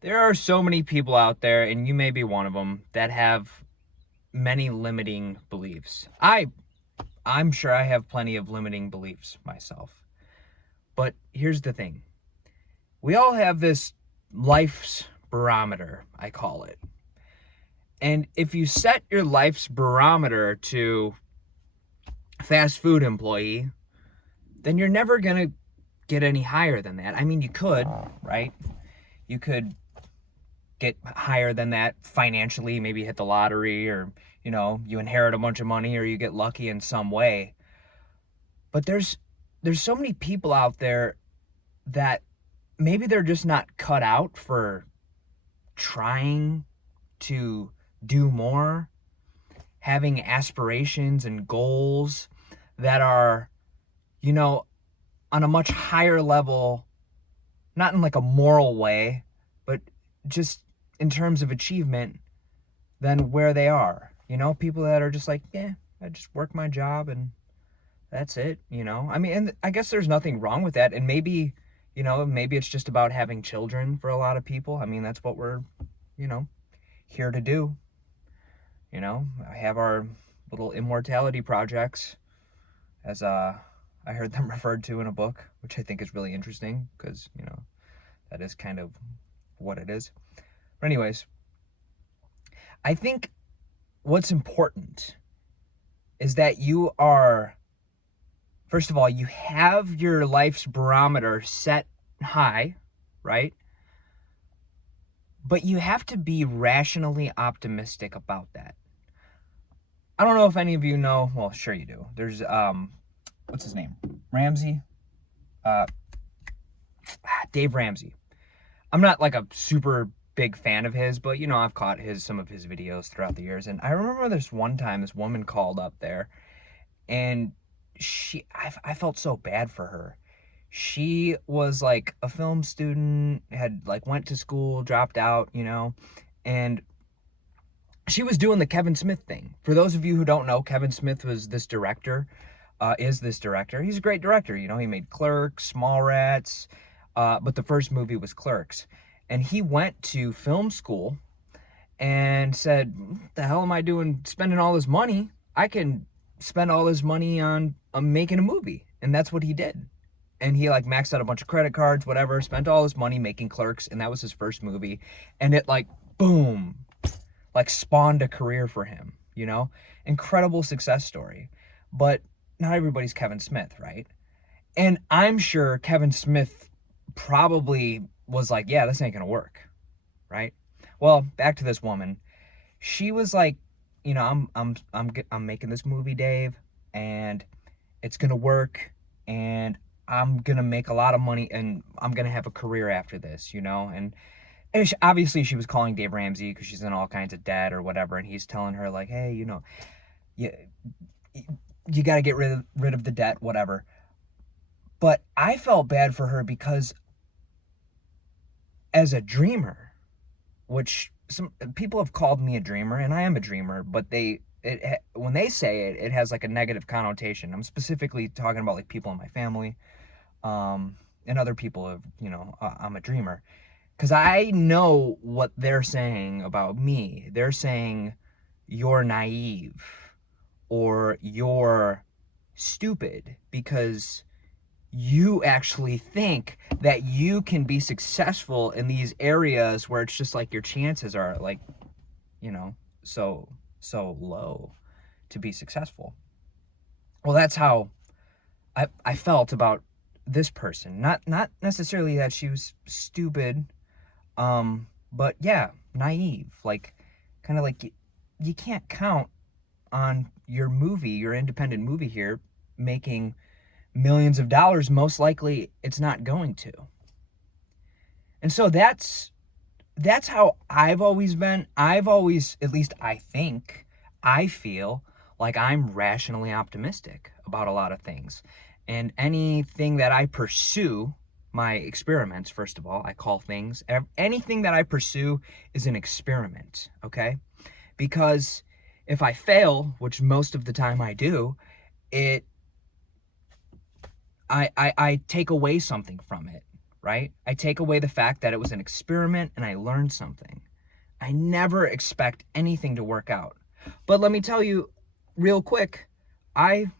There are so many people out there, and you may be one of them, that have many limiting beliefs. I'm sure I have plenty of limiting beliefs myself. But here's the thing. We all have this life's barometer, I call it. And if you set your life's barometer to fast food employee, then you're never going to get any higher than that. I mean, you could, right? You could get higher than that financially, maybe hit the lottery, or you inherit a bunch of money, or you get lucky in some way. But there's so many people out there that maybe they're just not cut out for trying to do more, having aspirations and goals that are on a much higher level, not in like a moral way, but just in terms of achievement than where they are. People that are just like, yeah, I just work my job and that's it. I mean, and I guess there's nothing wrong with that. And maybe it's just about having children for a lot of people. I mean, that's what we're here to do. I have our little immortality projects, as I heard them referred to in a book, which I think is really interesting because that is kind of what it is. But anyways, I think what's important is that you are, first of all, you have your life's barometer set high, right? But you have to be rationally optimistic about that. I don't know if any of you know, well, sure you do. There's, what's his name? Ramsey? Dave Ramsey. I'm not like a super big fan of his, but I've caught some of his videos throughout the years. And I remember this one time this woman called up there, and I felt so bad for her. She was like a film student, had like went to school, dropped out, and she was doing the Kevin Smith thing. For those of you who don't know, Kevin Smith was this director, is this director. He's a great director. He made Clerks, Mallrats, but the first movie was Clerks. And he went to film school and said, what the hell am I doing spending all this money? I can spend all this money on making a movie. And that's what he did. And he like maxed out a bunch of credit cards, whatever, spent all his money making Clerks, and that was his first movie. And it like, boom, like spawned a career for him, Incredible success story. But not everybody's Kevin Smith, right? And I'm sure Kevin Smith probably was like, yeah, this ain't gonna work, right? Well, back to this woman. She was like, I'm making this movie, Dave, and it's gonna work, and I'm gonna make a lot of money, and I'm gonna have a career after this, and obviously she was calling Dave Ramsey because she's in all kinds of debt or whatever, and he's telling her like, hey, you got to get rid of the debt, whatever. But I felt bad for her because as a dreamer, which some people have called me a dreamer, and I am a dreamer, but when they say it, it has like a negative connotation. I'm specifically talking about like people in my family, and other people have, I'm a dreamer. Because I know what they're saying about me. They're saying you're naive or you're stupid because you actually think that you can be successful in these areas where it's just like your chances are like, so low to be successful. Well, that's how I felt about this person. Not necessarily that she was stupid, but yeah, naive. Like, kind of like you can't count on your independent movie here, making millions of dollars. Most likely it's not going to. And so that's how I've always been. I've always, at least I feel like I'm rationally optimistic about a lot of things. And anything that I pursue, my experiments, first of all, I call things, anything that I pursue is an experiment, okay? Because if I fail, which most of the time I do, I take away something from it, right? I take away the fact that it was an experiment and I learned something. I never expect anything to work out. But let me tell you real quick, I've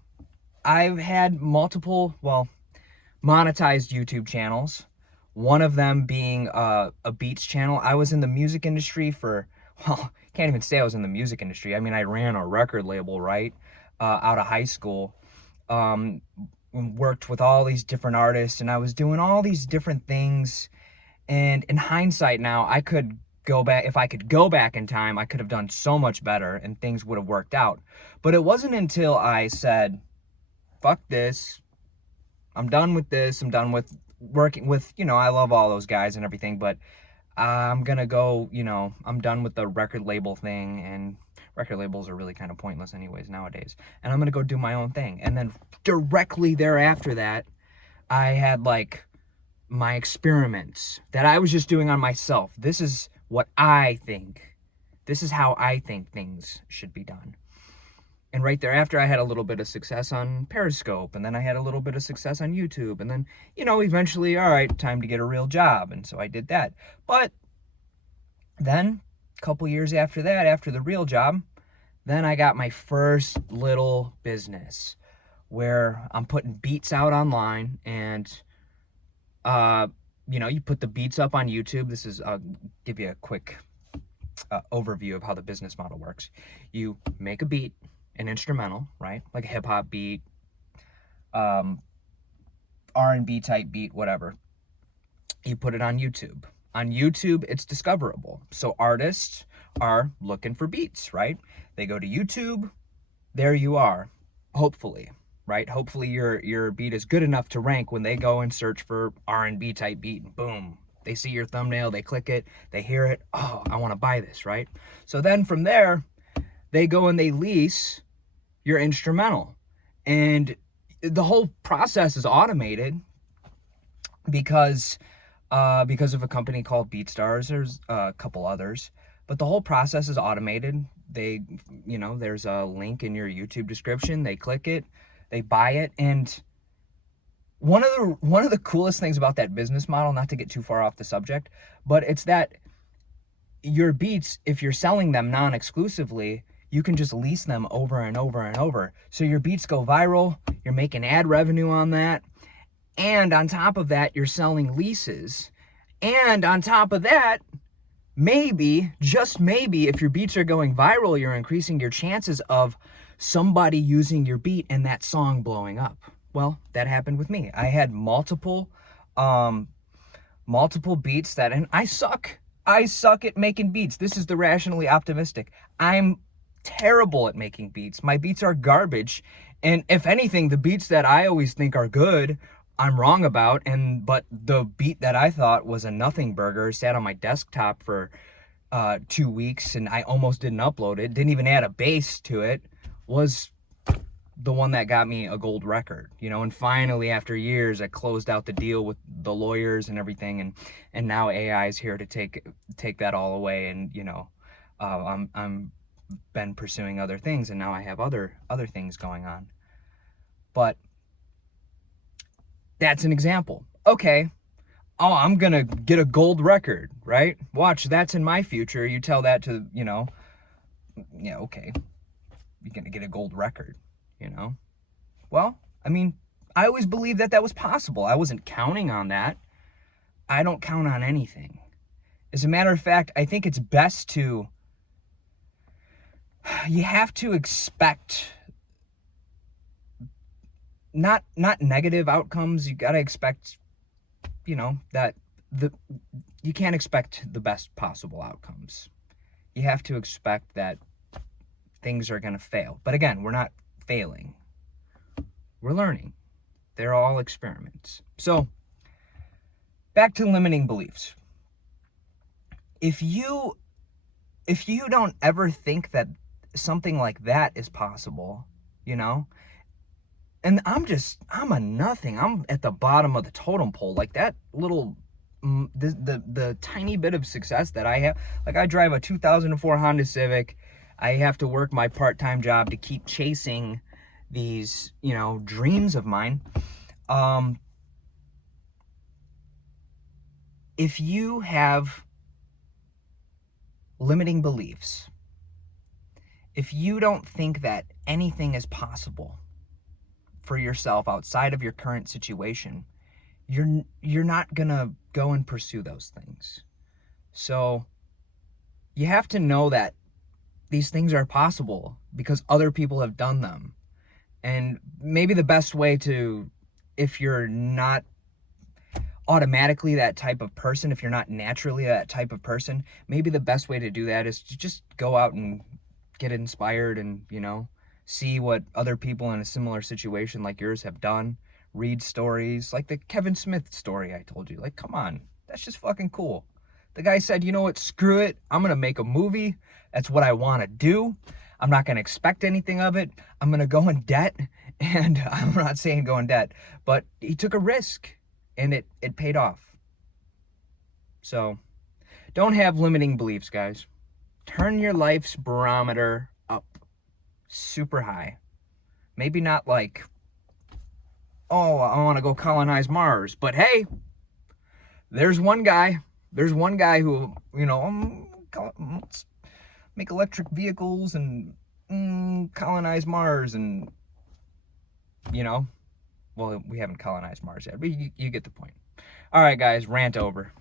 had multiple, monetized YouTube channels. One of them being a beats channel. I was in the music industry for, can't even say I was in the music industry. I mean, I ran a record label, right? Out of high school. Worked with all these different artists, and I was doing all these different things. And in hindsight now, I could go back, if I could go back in time, I could have done so much better and things would have worked out. But it wasn't until I said, fuck this, I'm done with this, I'm done with working with, I love all those guys and everything, but I'm gonna go, I'm done with the record label thing, and record labels are really kind of pointless anyways nowadays, and I'm gonna go do my own thing. And then directly thereafter that, I had like my experiments that I was just doing on myself. This is what I think. This is how I think things should be done. And right thereafter, I had a little bit of success on Periscope, and then I had a little bit of success on YouTube, and then, eventually, all right, time to get a real job, and so I did that. But then, a couple years after that, after the real job, then I got my first little business where I'm putting beats out online, and, you put the beats up on YouTube. This is, I'll give you a quick overview of how the business model works. You make a beat, an instrumental, right? Like a hip hop beat, R&B type beat, whatever. You put it on YouTube. On YouTube, it's discoverable. So artists are looking for beats, right? They go to YouTube, there you are, hopefully, right? Hopefully your beat is good enough to rank when they go and search for R&B type beat, and boom, they see your thumbnail, they click it, they hear it, oh, I want to buy this, right? So then from there, they go and they lease your instrumental, and the whole process is automated because of a company called BeatStars. There's a couple others, but the whole process is automated. They, there's a link in your YouTube description. They click it, they buy it, and one of the coolest things about that business model, not to get too far off the subject, but it's that your beats, if you're selling them non-exclusively, you can just lease them over and over and over. So your beats go viral, you're making ad revenue on that, and on top of that, you're selling leases. And on top of that, maybe, just maybe, if your beats are going viral, you're increasing your chances of somebody using your beat and that song blowing up. Well, that happened with me. I had multiple beats that, and I suck at making beats. This is the Rationally Optimistic. I'm terrible at making beats. My beats are garbage, and if anything, the beats that I always think are good, I'm wrong about. But the beat that I thought was a nothing burger sat on my desktop for 2 weeks, and I almost didn't upload it, didn't even add a bass to it, was the one that got me a gold record, and finally after years I closed out the deal with the lawyers and everything, and now AI is here to take that all away, and I'm been pursuing other things, and now I have other things going on. But that's an example. Okay, oh, I'm gonna get a gold record, right? Watch, that's in my future. You tell that to, yeah, okay, you're gonna get a gold record, Well, I mean, I always believed that was possible. I wasn't counting on that. I don't count on anything. As a matter of fact, I think it's best you have to expect not negative outcomes. You got to expect, that you can't expect the best possible outcomes. You have to expect that things are going to fail. But again, we're not failing. We're learning. They're all experiments. So, back to limiting beliefs. If you don't ever think that something like that is possible, and I'm a nothing. I'm at the bottom of the totem pole. Like that little, the tiny bit of success that I have. Like I drive a 2004 Honda Civic. I have to work my part-time job to keep chasing these, dreams of mine. if you have limiting beliefs, if you don't think that anything is possible for yourself outside of your current situation, you're not gonna go and pursue those things. So you have to know that these things are possible because other people have done them. And maybe the best way to, if you're not automatically that type of person, if you're not naturally that type of person, maybe the best way to do that is to just go out and get inspired and, see what other people in a similar situation like yours have done. Read stories like the Kevin Smith story I told you. Like, come on, that's just fucking cool. The guy said, you know what, screw it. I'm going to make a movie. That's what I want to do. I'm not going to expect anything of it. I'm going to go in debt. And I'm not saying go in debt, but he took a risk and it paid off. So don't have limiting beliefs, guys. Turn your life's barometer up super high. Maybe not like, oh, I want to go colonize Mars. But hey, there's one guy who, let's make electric vehicles and colonize Mars and, well, we haven't colonized Mars yet, but you get the point. All right, guys, rant over.